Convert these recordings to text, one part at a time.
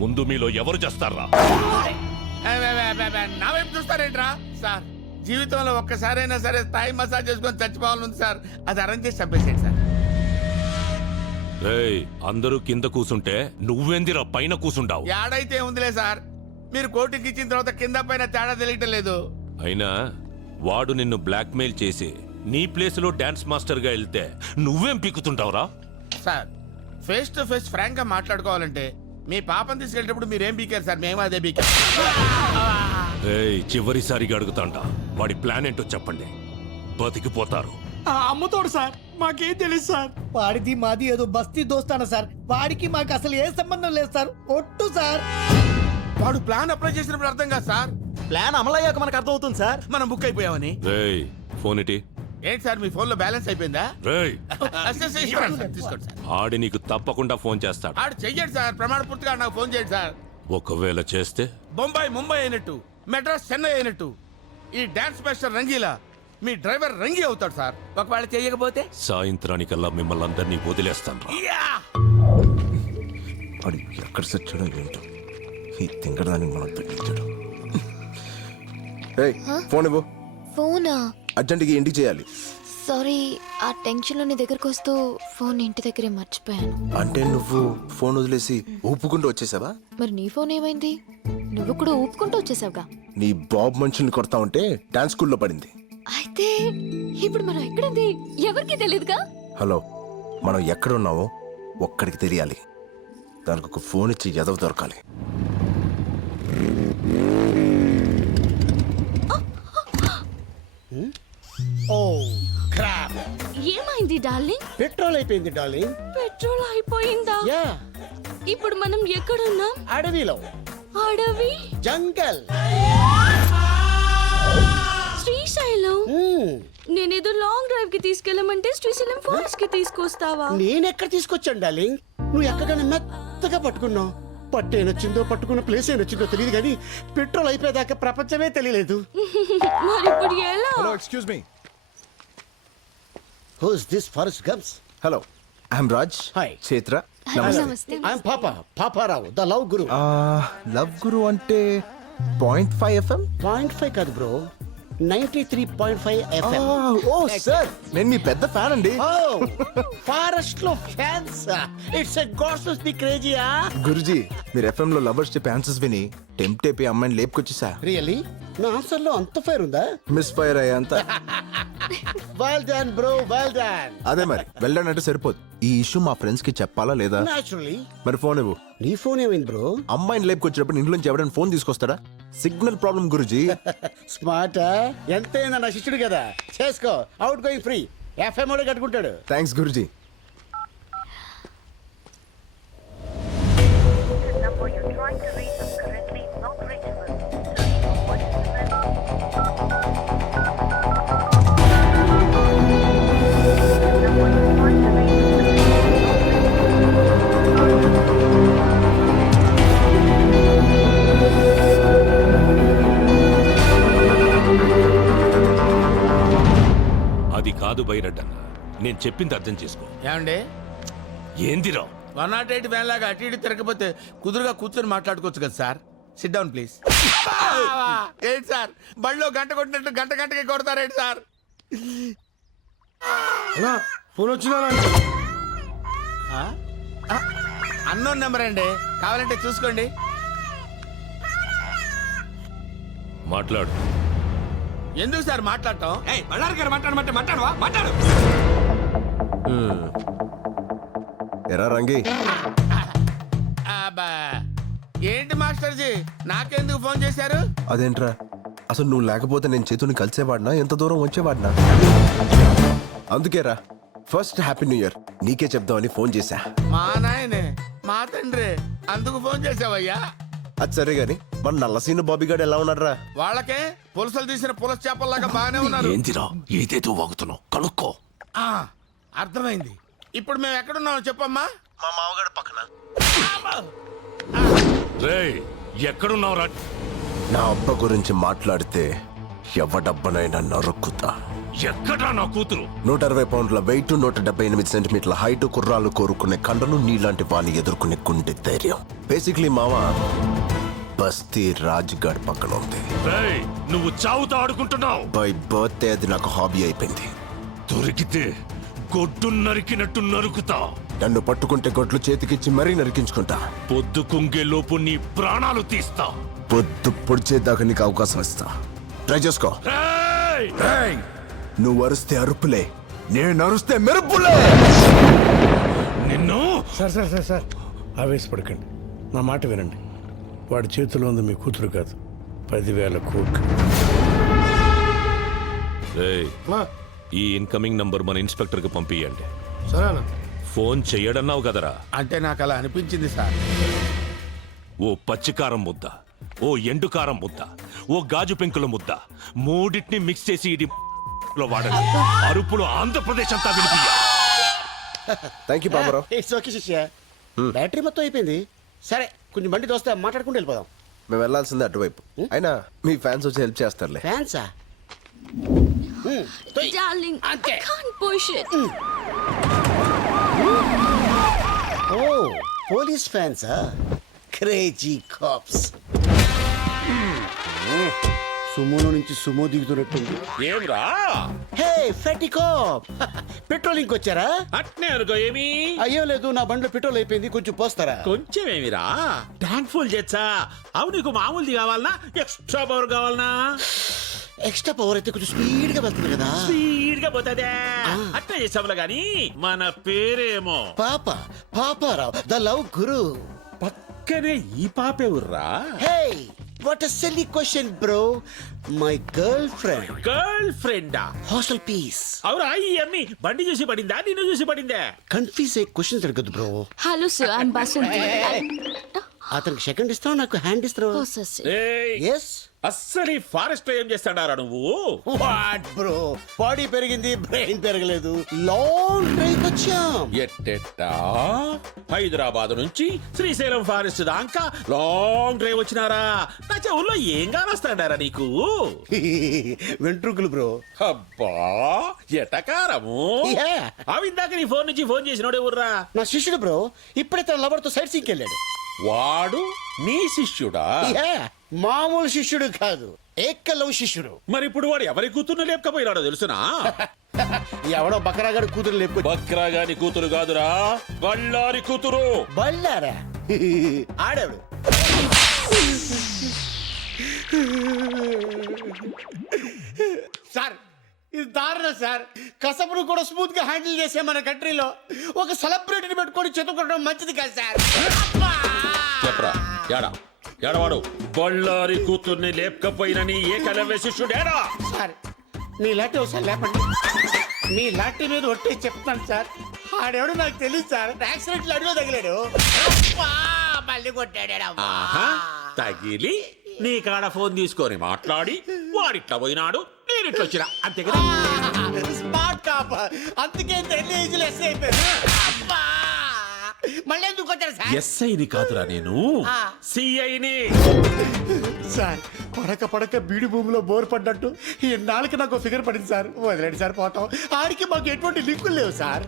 ముందు మీలో ఎవరు చేస్తారా? నా వైపు చూస్తారేంట్రా సార్? జీవితంలో ఒక్కసారైనా సరే థాయ్ మసాజ్ చేసుకొని చచ్చిపోవాలని సార్. అది అరేంజ్ చేసి చంపేసేయండి సార్. రేయ్, అందరూ కింద కూసుంటే నువ్వెందిరా పైన కూసుండావు? ఏడైతే ఉందిలే సార్, మీరు కోటికి ఇచ్చిన తర్వాత కింద పైన తేడా తెలియటం లేదు. అయినా వాడు నిన్ను బ్లాక్మెయిల్ చేసి నీ ప్లేస్ లో డాన్స్ మాస్టర్ గా వెళ్తే నువ్వేం పీకుతుంటావురా? Sir, face to face frank గా మాట్లాడుకోవాలంటే మీ పాపం తీసుకెళ్ళేటప్పుడు మీరేం బీకారు సార్? మేము అదే బీకారు. రేయ్, చివరిసారిగా అడుగుతాంట, వాడి ప్లాన్ ఏంటో చెప్పండి. బతికిపోతారు. అమ్ముతోడు సార్, మాకేం తెలియదు సార్. వాడిది మాది ఏదో బస్తీ దోస్తాన సార్. వాడికి మాకు అసలు ఏ సంబంధం లేదు సార్. ఒట్టు సార్. వాడు ప్లాన్ అప్లై చేసినప్పుడు అర్థం కాదు సార్. ప్లాన్ అమలయ్యాక మనకు అర్థం అవుతుంది సార్. మనం బుక్ అయిపోయామని. రేయ్, ఫోన్ ఇటీ. ఏంటి సార్, మీ ఫోన్ లో బ్యాలెన్స్ అయిపోయిందా? రేయ్, తీసుకోండి సార్. ఆడి నీకు తప్పకుండా ఫోన్ చేస్తాడు. ఆడు చెయ్యండి సార్, ప్రమాణ పూర్తిగా నాకు ఫోన్ చేయండి సార్. ఒకవేళ చేస్తే బొంబాయి ముంబై అయినట్టు, మెడ్రాస్ చెన్నై అయినట్టు ఈ డాన్స్ మాస్టర్ రంగీలా మీ డ్రైవర్ రంగి అవుతాడు సార్. ఒకవేళ చేయకపోతే సాయంత్రానికల్లా మిమ్మల్ని అందరినీ వదిలేస్తాను. వాడు ఎక్కడ సచ్చాడో ఏంటో, ఈ తింగరదానికి మనం తగ్గించాడు. ఫోన్ ఇవ్వు. ఫోనా? అర్జెంట్గా ఇంటికి చేయాలి. సారీ, ఆ టెన్షన్ లో నీ దగ్గరకు వస్తూ ఫోన్ ఇంటి దగ్గరే మర్చిపోయాను. అంటే నువ్వు ఫోన్ వదిలేసి ఊపుకుంటూ వచ్చేసావా? మరి నీ ఫోన్ ఏమైంది? నువ్వు కూడా ఊపుకుంటూ వచ్చేసావుగా. నీ బాబు మనుషుల్ని కొడతా ఉంటే డాన్స్ స్కూల్లో పడింది. అయితే ఇప్పుడు మనం ఎక్కడుంది ఎవరికి తెలియదుగా. హలో, మనం ఎక్కడున్నామో ఒక్కడికి తెలియాలి. దానికి ఒక ఫోన్ ఇచ్చి ఎదవ దొరకాలి. ఓ క్రాప్. ఏమైంది డార్లింగ్? పెట్రోల్ అయిపోయింది డార్లింగ్. పెట్రోల్ అయిపోయిందా? యా, ఇప్పుడు మనం ఎక్కడున్నాం? అడవిలో. అడవి? జంగల్. శ్రీశైలం? నేనేదో లాంగ్ డ్రైవ్ కి తీసుకెళ్ళమంటే శ్రీశైలం ఫారెస్ట్ కి తీసుకొస్తావా? నేనెక్కడ తీసుకొచ్చాను డార్లింగ్? నువ్వు ఎక్కగానే మెత్తగా పట్టుకున్నావు. పట్టు ఏనొచ్చిందో పట్టుకున్న ప్లేస్ ఏనొచ్చిందో తెలియదు కానీ పెట్రోల్ అయిపోయేదాకా ప్రపంచమే తెలియలేదు. మరి ఇప్పుడు ఎలా? Hello, excuse me. Who's this forest gums? Hello, I'm Raj. Hi. Chaitra. నమస్తే. I'm Paparao, the love guru. Love guru అంటే 0.5 FM? 0.5 కాదు బ్రో, 93.5 FM. ఓ సార్, నేను మీ పెద్ద ఫ్యాన్ అండి. ఫారెస్ట్ లో fans. It's a gods the క్రేజీయా. గురుజీ, మీరు FM లో లవర్స్ చెప్పే ఆన్సర్స్ విని టెంప్ట్ అయిపోయి అమ్మాయిని లేపుకొచ్చేసా. రియల్లీ? నా ఆన్సర్ లో అంత ఫైర్ ఉందా? మిస్ ఫైర్ అయ్యేంత. Well done bro, well done. అదే మరి, వెళ్ళానంటే సరిపోదు. ఈ ఇష్యూ మా ఫ్రెండ్స్ కి చెప్పాలా లేదా? నేచురల్లీ. మరి ఫోన్ ఇవ్వు. నీ ఫోన్ ఏమైంది బ్రో? అమ్మాయిని లేపుకొచ్చినప్పుడు ఇంట్లో నుంచి ఎవరైనా ఫోన్ తీసుకొస్తాడా? Signal problem Guruji. స్మార్ట్. ఎంతైనా నా శిష్యుడు కదా, చేసుకో. Out going free. FM కూడా కట్టుకుంటాడు. Thanks Guruji. The number you're trying to reach is currently not reachable. What is the message? The number you're trying to reach is అది కాదు బైరడ్డన్న, నేను చెప్పింది అర్థం చేసుకో. ఏమండి, ఏందిరా 108 వ్యాన్ లాగా అటు ఇటు తిరగకపోతే కుదురుగా కూర్చొని మాట్లాడుకోవచ్చు కదా సార్. SIT down please. ఏంటి సార్, బళ్ళో గంట కొట్టినట్టు గంట గంటకి కొడతారేంటి సార్? ఫోన్ వచ్చిందా? అన్నోన్ నెంబర్ అండి, కావాలంటే చూసుకోండి. మాట్లాడు. ఎందుకు సార్ మాట్లాడటం? మాట్లాడు. ఎరా రంగి, అబ్బా, ఏంటి మాస్టర్జీ నాకెందుకు ఫోన్ చేశారు? అదేంట్రా, అసలు నువ్వు లేకపోతే నేను చేతుని కలిసేవాడినా, ఎంత దూరం వచ్చేవాడినా? అందుకేరా ఫస్ట్ హ్యాపీ న్యూ ఇయర్ నీకే చెప్దామని ఫోన్ చేశా. మా నాయనే, మా తండ్రి, అందుకు ఫోన్ చేసావయ్యా? అది సరే గాని మన నల్లసీను బాబీగాడు ఎలా ఉన్నారా? వాళ్ళకే పులసలు తీసిన పులస చేపల్లాగా బాగానే ఉన్నారు. ఏందిరా ఏదేదో వాగుతున్నావు, కనుక్కో. ఆ, అర్థమైంది. ఇప్పుడు మేము ఎక్కడున్నామో చెప్పమ్మా. మా మామగాడు పక్కన. రేయ్, ఎక్కడున్నావురా? నా అబ్బ గురించి మాట్లాడితే ఎవడబ్బనైనా నరుక్కుతా. ఎక్కడా నా కూతురు? 160 పౌండ్ల వెయిట్, 178 సెంటీమీటర్ల హైట్, కుర్రాలు కోరుకునే కండను, నీలాంటి వాణ్ణి ఎదుర్కొనే గుండె ధైర్యం. బేసిక్లీ మావా బస్తీ రాజ్గఢ్ పక్కన ఉంది. రేయ్, నువ్వు చావుతో ఆడుకుంటున్నావు. బై బర్త్డే అది నాకు హాబీ అయిపోయింది. దొరికితే గొడ్డు నరికినట్టు నరుకుతా. నన్ను పట్టుకుంటే గొడ్లు చేతికిచ్చి మరీ నరికించుకుంటా. పొద్దు కుంగే లోపు నీ ప్రాణాలు తీస్తా. పొద్దు పొడిచేదాకా నీకు అవకాశం ఇస్తా. ట్రై చేసుకో. రేయ్! నువ్వు అరుస్తే అరుపులే, నేను అరుస్తే మెరుపులే. నిన్ను సార్ సార్ సార్ సార్ ఆవేశపడకండి, నా మాట వినండి. వాడి చేతిలో ఉంది మీ కూతురు కాదు, 10,000 కోట్లు. రేయ్, ఈ ఇన్కమింగ్ నంబర్ మన ఇన్స్పెక్టర్ కి పంపియండి. సరేనా? ఫోన్ చెయ్యడన్నావు కదరా? అంటే నాకు అలా అనిపించింది సార్. ఓ పచ్చికారం ముద్ద, ఓ ఎండుకారం ముద్ద, ఓ గాజు పెంకుల ముద్ద, మూడింటిని మిక్స్ చేసి ఇది లో వాడండి. అరుపులు ఆంధ్రప్రదేశ్ అంతా వినిపియ్య. Thank you Baburao. It's okay శిష్య. బ్యాటరీ మొత్తం అయిపోయింది. సరే కొంచెం బండి దోస్తే మాట్లాడుకుంటూ వెళ్ళిపోదాం. మేము వెళ్ళాల్సిందే అటువైపు. అయినా మీ ఫ్యాన్స్ వచ్చి హెల్ప్ చేస్తారులే. ఫ్యాన్సా? Darling, I Okay. can't push it. ఓ పోలీస్ ఫ్యాన్సా? Crazy cops. సుమోలో నుంచి సుమో దిగుతున్నట్టుంది. ఏమ్రా హే ఫెటీ కాప్, పెట్రోలింగ్ వచ్చారా? అట్నే అనుకో. ఏమి అయ్యో లేదు, నా బండిలో పెట్రోల్ అయిపోయింది, కొంచెం పోస్తారా? కొంచెం ఏమిరా? ట్యాంక్ ఫుల్ చేచ్చా? అవు నీకు మామూలుది కావాలనా, ఎక్స్ట్రా పవర్ కావాలనా? ఎక్స్ట్రా పవర్ అయితే కొంచెం స్పీడ్ గా వెళ్తుంది కదా. స్పీడ్ గా పోతుందే. అట్నే చేసాములా గాని మన పేరేమో పాప పాపారావు, ద లవ్ గురు. పక్కనే ఈ పాపేవుర్రా? Hey what a silly question bro. My girlfriend, గర్ల్ ఫ్రెండా? Hostel piece. అవురా? ఈ అమ్మి బండి చూసి పడిందా, నిన్ను చూసి పడిందే? కన్ఫ్యూజ్ అయ్యే క్వశ్చన్స్ అడగద్దు bro. Hello, sir. I'm Basanti. అతనికి సెకండ్ ఇస్తావు, నాకు హ్యాండ్ ఇస్తావు. Oh, sir. ఏయ్, ఎస్. అస్సలు ఈ ఫారెస్ట్ లో ఏం చేస్తాడారా నువ్వు? వాట్ బ్రో, బాడీ పెరిగింది, బ్రెయిన్ పెరగలేదు. లాంగ్ డ్రైవ్ వచ్చాం. ఎట్టెట్టా? హైదరాబాద్ నుంచి శ్రీశైలం ఫారెస్ట్ దాకా లాంగ్ డ్రైవ్ వచ్చినారా? నా చెవుల్లో ఏం కానొస్తాడారా నీకు? వెంట్రుకలు బ్రో. అబ్బా ఎటకారము. Yeah. అవిందాక నీ ఫోన్ నుంచి ఫోన్ చేసినోడే ఊర్రా? నా శిష్యుడు బ్రో, ఇప్పుడే తన లవర్ తో సైట్ సీకి వెళ్ళాడు. వాడు నీ శిష్యుడా? Yeah. మామూలు శిష్యుడు కాదు, ఏకలవ్ శిష్యుడు. మరి ఇప్పుడు వాడు ఎవరి కూతుర్ని లేపకపోయినాడో తెలుసునా? ఎవడో బకరాగాడు కూతురు లేపుకొచ్చి. బక్రాగాని కూతురు కాదురా, బళ్ళారి కూతురు. బళ్ళారా? ఆడాడు. సార్ ఇది దారుణం సార్. కసపును కూడా స్మూత్ గా హ్యాండిల్ చేసే మన కంట్రీలో ఒక సెలబ్రిటీని పెట్టుకొని చెతుకోవడం మంచిది కాదు సార్. చెప్పరా యాడా ఏడవాడు? బళ్ళారి కూతుర్ని లేపకపోయిన నీ ఏకలవ్య శిష్యుడేరా? సార్ మీ లాంటి ఒకసారి లేపండి. మీ లాంటి మీద ఒట్టి చెప్తాను సార్. ఆడెవడు నాకు తెలియదు సార్. యాక్సిడెంట్లు అడిగో తగిలాడు, మళ్ళీ కొట్టాడు. ఆహా, తగిలి నీ కాడ ఫోన్ తీసుకొని మాట్లాడి వాడిట్లా పోయినాడు, నేనిట్లా వచ్చినా, అంతే కదా? స్మార్ట్ కాప్, అందుకే ఎన్ని ఏజ్లు ఎస్ అయిపోయారు. మళ్ళీ ఎందుకు వచ్చారు సార్? ఎస్ఐని కాదురా నేను, సిఐని. సార్ పడక పడక బీడి భూమిలో బోర్ పడ్డట్టు ఈ నాలుగు నాకు ఫిగర్ పడింది సార్. వదిలేండి సార్, పోతాం. ఆడికి మాకు ఎటువంటి లింకులు లేవు సార్.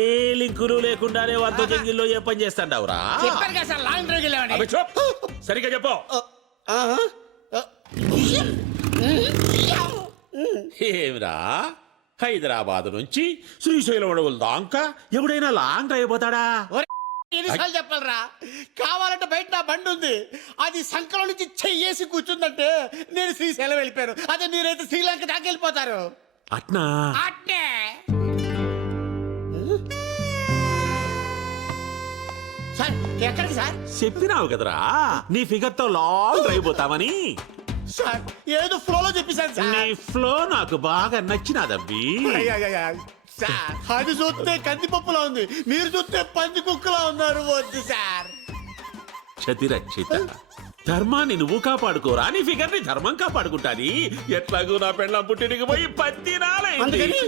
ఏ లింకులు లేకుండానే వంద జంగిల్లో ఏ పని చేస్తాండావురా? చెప్పారు కదా సార్, లాంగ్ డ్రైవ్ వెళ్ళామని. అబ్బే చూప్, సరిగ్గా చెప్పు. ఏమిరా, హైదరాబాద్ నుంచి శ్రీశైలం అడవుల దాకా ఎవడైనా లాంగ్ డ్రైవ్ పోతాడా? ఎన్నిసార్లు చెప్పాలరా? కావాలంటే బయట నా బండి ఉంది, అది సంకలం నుంచి చెయ్యేసి కూర్చుందంటే నేను శ్రీశైలం వెళ్ళిపోయాను. అదే మీరైతే శ్రీలంక దాకా వెళ్ళిపోతారు. అట్నా? అట్నే. సార్ ఎక్కడికి సార్? చెప్పినావు కదరా నీ ఫిగర్ తో లాంగ్ డ్రైవ్ పోతామని. సార్ ఏదో ఫ్లోలో చెప్పేశాను సార్. నీ ఫ్లో నాకు బాగా నచ్చినాదబ్బి. అయ్యయ్యయ్య. సార్ అది చూస్తే కందిపప్పులా ఉంది, మీరు చూస్తే పంది కుక్కలా ఉన్నారు. వద్దు సార్. క్షతిరక్షిత, ధర్మాన్ని నువ్వు కాపాడుకోరా, నీ ఫిగర్ ని ధర్మం కాపాడుకుంటాది. ఎట్లాగూ నా పెళ్ళం పుట్టినకి పోయి 10 నాలైంది. అందుకని?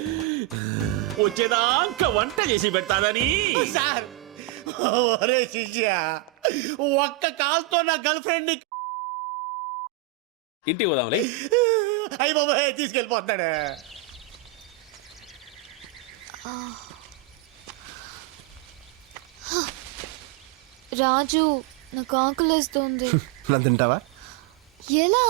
వచ్చేదాకా వంట చేసి పెడతాదని. సార్ ఒరే శిష్య, ఒక్క కాల్తో నా గర్ల్ ఫ్రెండ్ ని ఇంటికి పోదాంలే. అయ్యి బాబాయ్ తీసుకెళ్ళిపోతాడు. రాజు నాకు ఆకలేస్తుంది. నన్ను తింటావా? ఎలా?